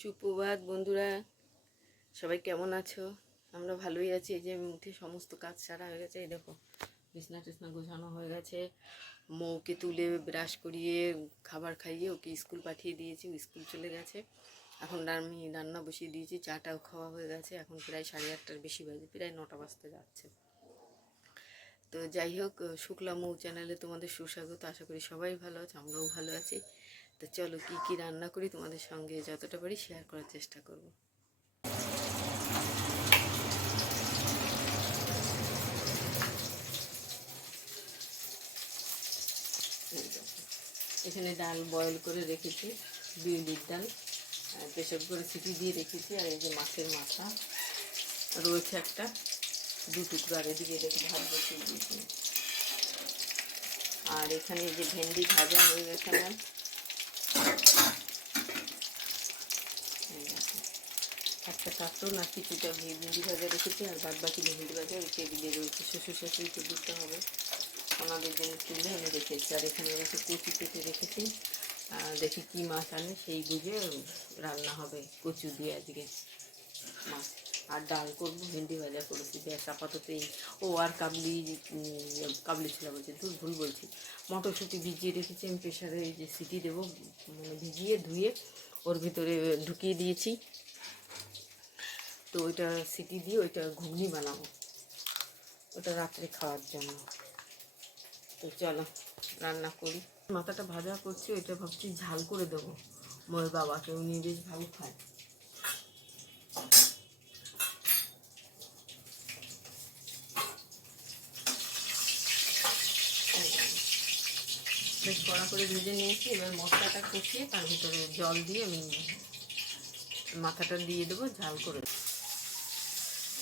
সুপ্রভাত বন্ধুরা, সবাই কেমন আছো? আমরা ভালোই আছি। এই যে আমি উঠে সমস্ত কাজ সারা হয়ে গেছে। এই দেখো বিছনা টিছনা গোছানো হয়ে গেছে। মৌকে তুলে ব্রাশ করিয়ে খাবার খাইয়ে ওকে স্কুল পাঠিয়ে দিয়েছি, ও স্কুল চলে গেছে। এখন আমি রান্না বসিয়ে দিয়েছি, চাটাও খাওয়া হয়ে গেছে। এখন প্রায় 8:30টার বেশি বাজে, প্রায় 9টা বাজতে যাচ্ছে। তো যাই হোক, শুক্লা মৌ চ্যানেলে তোমাদের সুস্বাগত। আশা করি সবাই ভালো আছে, আমরাও ভালো আছি। তো চলো কি কি রান্না করি তোমাদের সঙ্গে যতটা পারি শেয়ার করার চেষ্টা করব। এখানে ডাল বয়েল করে রেখেছি, বিউলির ডাল প্রেসার করে সিটি দিয়ে রেখেছি। আর এই যে মাছের মাথা রয়েছে একটা, 2 টুকরো। আর এদিকে দেখে ভাত বসিয়ে দিয়েছি। আর এখানে যে ভেন্ডি ভাজা হয়ে গেছে আমার, একটা কার্টুন আর কিছুটা ভেন্ডি ভাজা রেখেছি। আর বাদ বাকি ভেন্ডি ভাজা ওই টেবিলে রয়েছে, শ্বশুর শাশুড়িকে দিতে হবে, ওনাদের জন্য তুলে এনে রেখেছি। আর এখানে রেখে কচু কেটে রেখেছি। দেখি কি মাছ আনে সেই বুঝে রান্না হবে কচু দিয়ে আজকে মাছ। আর ডাল করবো, ভেন্ডি ভাজা করেছি, ব্যাস আপাতত এই। ও আর কাবলি ছোলা বলছি, ভুল বলছি, মটরশুঁটি ভিজিয়ে রেখেছি আমি প্রেশারে। এই যে সিটি দেবো, মানে ভিজিয়ে ধুয়ে ওর ভিতরে ঢুকিয়ে দিয়েছি। তো ওইটা সিটি দিয়ে ওইটা ঘুগনি বানাবো, ওটা রাত্রে খাওয়ার জন্য। তো চলো রান্না করি। মাথাটা ভাজা করছি, ওইটা ভাবছি ঝাল করে দেবো মোর বাবাকে, উনি বেশ ভালো খায়। বেশ কড়া করে ভেজে নিয়েছি। এবার মশলাটা কষিয়ে তার ভিতরে জল দিয়ে আমি মাথাটা দিয়ে দেবো, ঝাল করে।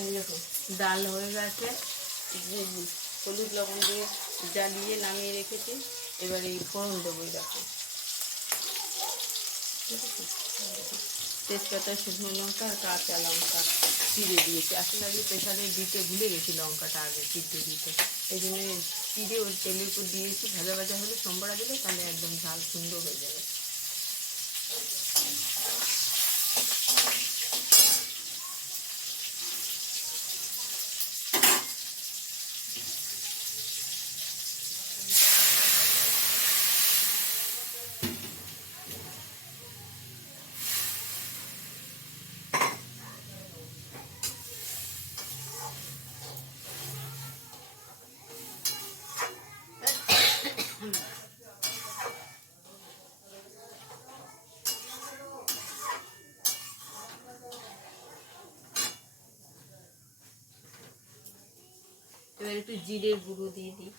এই দেখো ডাল হয়ে গেছে, হলুদ লবণ দিয়ে জ্বালিয়ে নামিয়ে রেখেছি। এবার এই ফোড়ন দেবো। দেখো তেজপাতা, শুকনো লঙ্কা আর কাঁচা লঙ্কা চিড়ে দিয়েছি। আসলে আগে প্রেশারে দিতে ভুলে গেছি লঙ্কাটা আগে চিড়ে দিতে, এই জন্য চিড়ে ওই তেলের উপর দিয়েছি। ভাজা ভাজা হলে সম্বরা দিলে তাহলে একদম ঝাল সুন্দর হয়ে যাবে। এবার একটু জিরের গুঁড়ো দিয়ে দিই।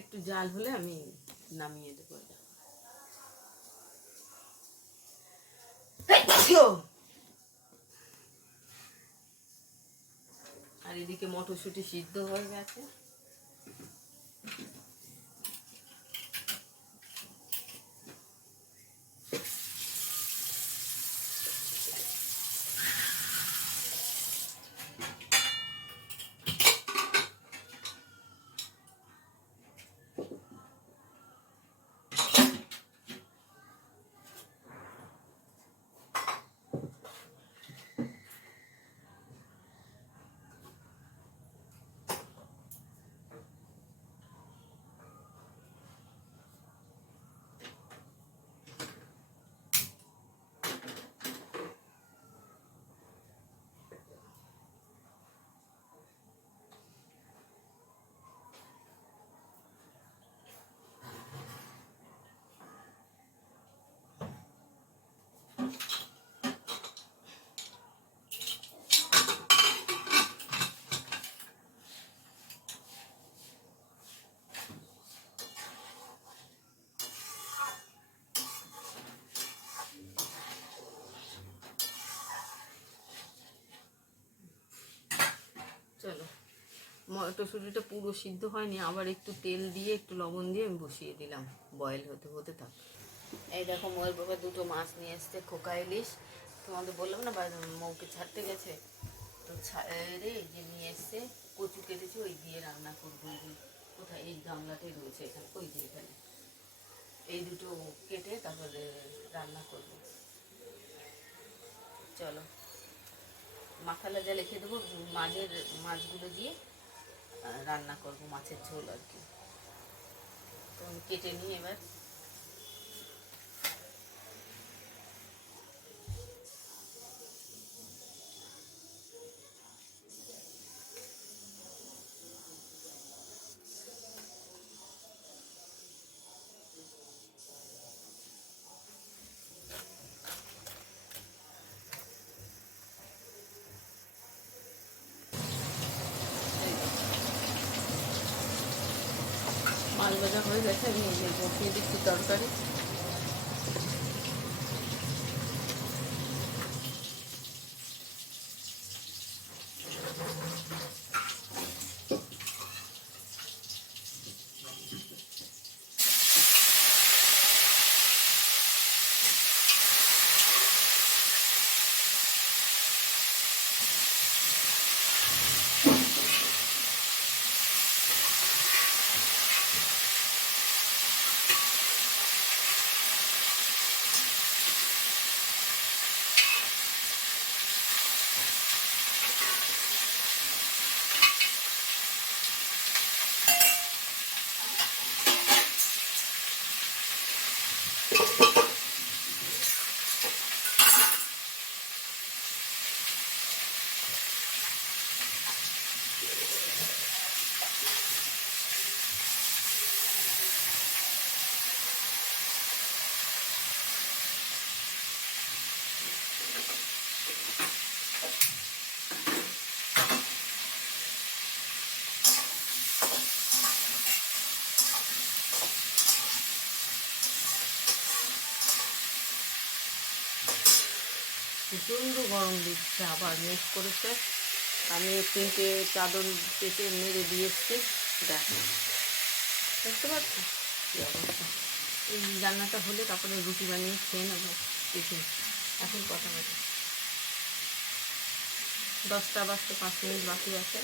একটু জাল হলে আমি নামিয়ে দেবো। আর এদিকে মটরশুঁটি সিদ্ধ হয়ে গেছে। মটরশুঁটিটা পুরো সিদ্ধ হয়নি, আবার একটু তেল দিয়ে একটু লবণ দিয়ে আমি বসিয়ে দিলাম, বয়েল হতে হতে থাক। এই দেখো মোয়ের বাবা দুটো মাছ নিয়ে এসছে, খোকা ইলিশ, তোমাদের বললাম না মৌকে ছাড়তে গেছে, তো রে যে নিয়ে এসছে, কচু কেটেছি, ওই দিয়ে রান্না করবো। কোথায় এই গামলাটাই রয়েছে এখানে, ওই দিয়ে এখানে এই দুটো কেটে তারপরে রান্না করব। চলো মাথালা যা লিখে দেবো, মাছগুলো দিয়ে রান্না করব, মাছের ঝোল আর কি। তো আমি কেটে নিই এবার। মাছ ভাজা হয়ে গেছে, আমি বসিয়ে দিচ্ছি তরকারি। প্রচণ্ড গরম দিচ্ছে, আবার মেঘ করেছে। আমি 3টে চাদর পেতে মেরে দিয়ে এসছি, দেখো দেখতে পাচ্ছি কী অবস্থা। এই রান্নাটা হলে তারপরে রুটি বানিয়ে খেয়ে নেবো টিফিন। এখন কথা বলি, 10টা বাজতে 5 মিনিট বাকি আছে।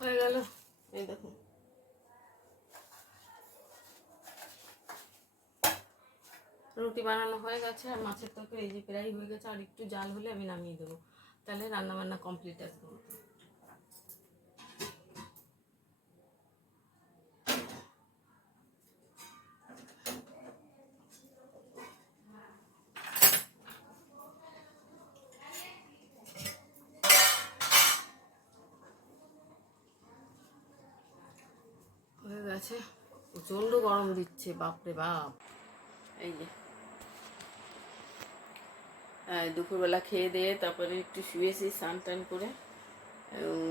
হয়ে গেল, এই দেখো রুটি বানানো হয়ে গেছে, আর মাছের তরকারি এই যে প্রায় হয়ে গেছে, আর একটু জাল হলে আমি নামিয়ে দেবো, তাহলে রান্নাবান্না কমপ্লিট আসবে। গেছে, প্রচণ্ড গরম দিচ্ছে, বাপরে বাপ। এই যে দুপুরবেলা খেয়ে দিয়ে তারপরে একটু শুয়েছি স্নান টান করে,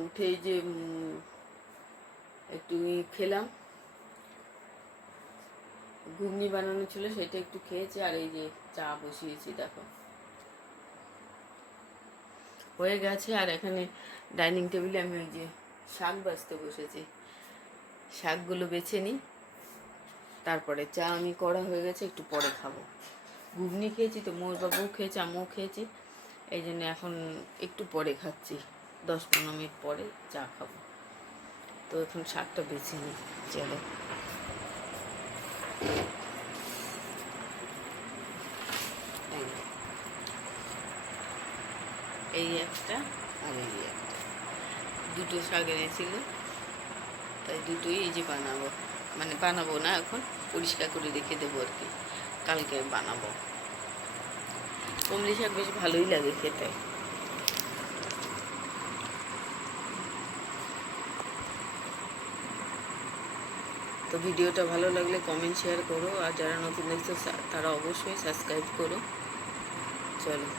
উঠে যে একটু খেলাম, ঘুগনি বানানো ছিল সেটা একটু খেয়েছি। আর এই যে চা বসিয়েছি দেখো, হয়ে গেছে। আর এখানে ডাইনিং টেবিলে আমি ওই যে শাক বাছতে বসেছি, শাকগুলো বেছে নিই, তারপরে চা আমি করা হয়ে গেছে, একটু পরে খাবো। ঘুগনি খেয়েছি তো, মোর বাবুও খেয়েছে, আমিও খেয়েছি, এই জন্য এখন একটু পরে খাচ্ছি, 10-15 মিনিট পরে চা খাবো। তো এখন শাকটা বেছে নিই, চলো। এই একটা আর এই একটা, দুটো শাক এনেছিল, তাই দুটোই এই যে বানাবো, মানে বানাবো না, এখন পরিষ্কার করে রেখে দেবো আর কি, কালকে বানাবো। কমলি শাক বেশ ভালোই লাগে খেতে। তো ভিডিওটা ভালো লাগলে কমেন্ট শেয়ার করো, আর যারা নতুন দেখছো তারা অবশ্যই সাবস্ক্রাইব করো। চলো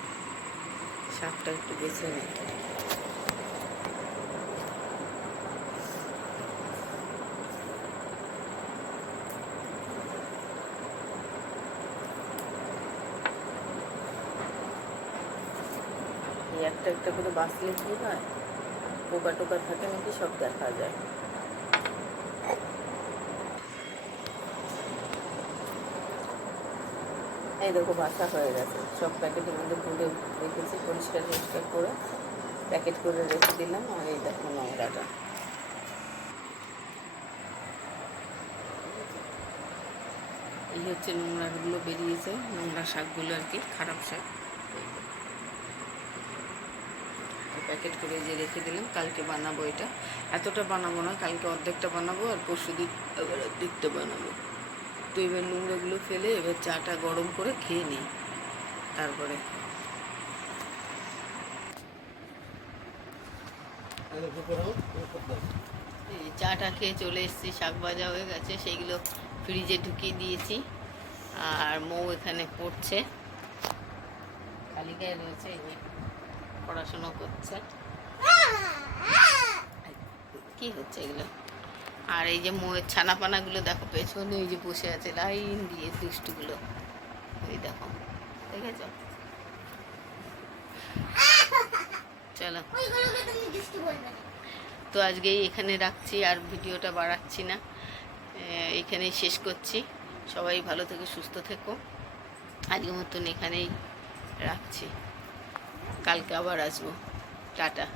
শাকটা একটু বেছে নিই। একটা একটা করে বাছলে কি হয়, পোকা টোকা থাকে নাকি সব দেখা যায়। এই দেখো বাছা হয়ে গেছে, সব প্যাকেটের মধ্যে ভরে রেখেছি, পরিষ্কার করে প্যাকেট করে রেখে দিলাম। আর এই দেখো নোংরাটা, এই হচ্ছে নোংরাগুলো বেরিয়েছে, নোংরা শাকগুলো আর কি, খারাপ শাক। প্যাকেট করে যে রেখে দিলাম, কালকে বানাবো এটা। এতটা বানাবো না, কালকে অর্ধেকটা বানাবো, আর পরশুদিন আবার অর্ধেকটা বানাবো। তো এবার নোংরাগুলো ফেলে এবার চাটা গরম করে খেয়ে নিই, তারপরে চাটা খেয়ে চলে এসেছি, শাক ভাজা হয়ে গেছে, সেইগুলো ফ্রিজে ঢুকিয়ে দিয়েছি। আর মৌ এখানে পড়ছে, খালি গায়ে রয়েছে, পড়াশুনো করছে। কি হচ্ছে এগুলো? আর এই যে মৌয়ের ছানাপানাগুলো দেখো পেছনে, এই যে বসে আছে লাইন দিয়ে দুষ্টুগুলো, এই দেখো, দেখেছ? চলো, তো আজকেই এখানে রাখছি, আর ভিডিওটা বাড়াচ্ছি না, এখানেই শেষ করছি। সবাই ভালো থেকো, সুস্থ থেকো, আজকের মতন এখানেই রাখছি, কালকে আবার আসবো, টাটা।